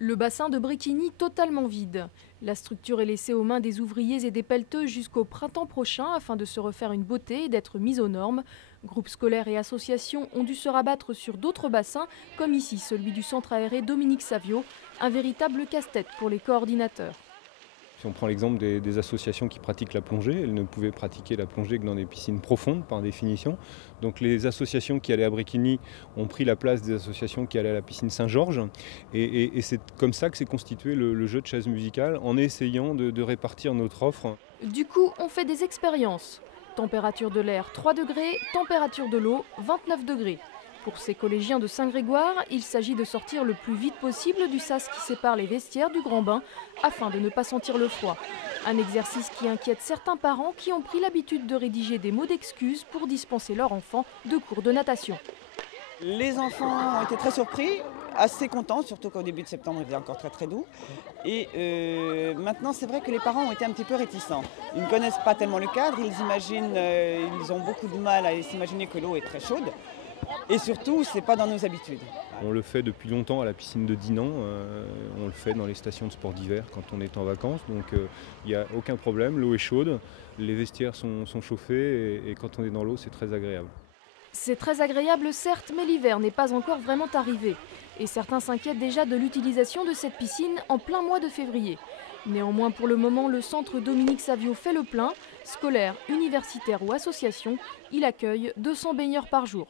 Le bassin de Bréquigny totalement vide. La structure est laissée aux mains des ouvriers et des pelleteux jusqu'au printemps prochain afin de se refaire une beauté et d'être mise aux normes. Groupes scolaires et associations ont dû se rabattre sur d'autres bassins, comme ici celui du centre aéré Dominique Savio, un véritable casse-tête pour les coordinateurs. Si on prend l'exemple des associations qui pratiquent la plongée, elles ne pouvaient pratiquer la plongée que dans des piscines profondes par définition. Donc les associations qui allaient à Bréquigny ont pris la place des associations qui allaient à la piscine Saint-Georges. Et c'est comme ça que s'est constitué le jeu de chaise musicale, en essayant de répartir notre offre. Du coup, on fait des expériences. Température de l'air 3 degrés, température de l'eau 29 degrés. Pour ces collégiens de Saint-Grégoire, il s'agit de sortir le plus vite possible du sas qui sépare les vestiaires du grand bain afin de ne pas sentir le froid. Un exercice qui inquiète certains parents qui ont pris l'habitude de rédiger des mots d'excuses pour dispenser leurs enfants de cours de natation. Les enfants ont été très surpris, assez contents, surtout qu'au début de septembre il faisait encore très très doux. Et maintenant c'est vrai que les parents ont été un petit peu réticents. Ils ne connaissent pas tellement le cadre, ils ont beaucoup de mal à s'imaginer que l'eau est très chaude. Et surtout, c'est pas dans nos habitudes. On le fait depuis longtemps à la piscine de Dinan, on le fait dans les stations de sport d'hiver quand on est en vacances, donc il n'y a aucun problème, l'eau est chaude, les vestiaires sont chauffés et quand on est dans l'eau c'est très agréable. C'est très agréable certes, mais l'hiver n'est pas encore vraiment arrivé. Et certains s'inquiètent déjà de l'utilisation de cette piscine en plein mois de février. Néanmoins, pour le moment, le centre Dominique Savio fait le plein. Scolaire, universitaire ou association, il accueille 200 baigneurs par jour.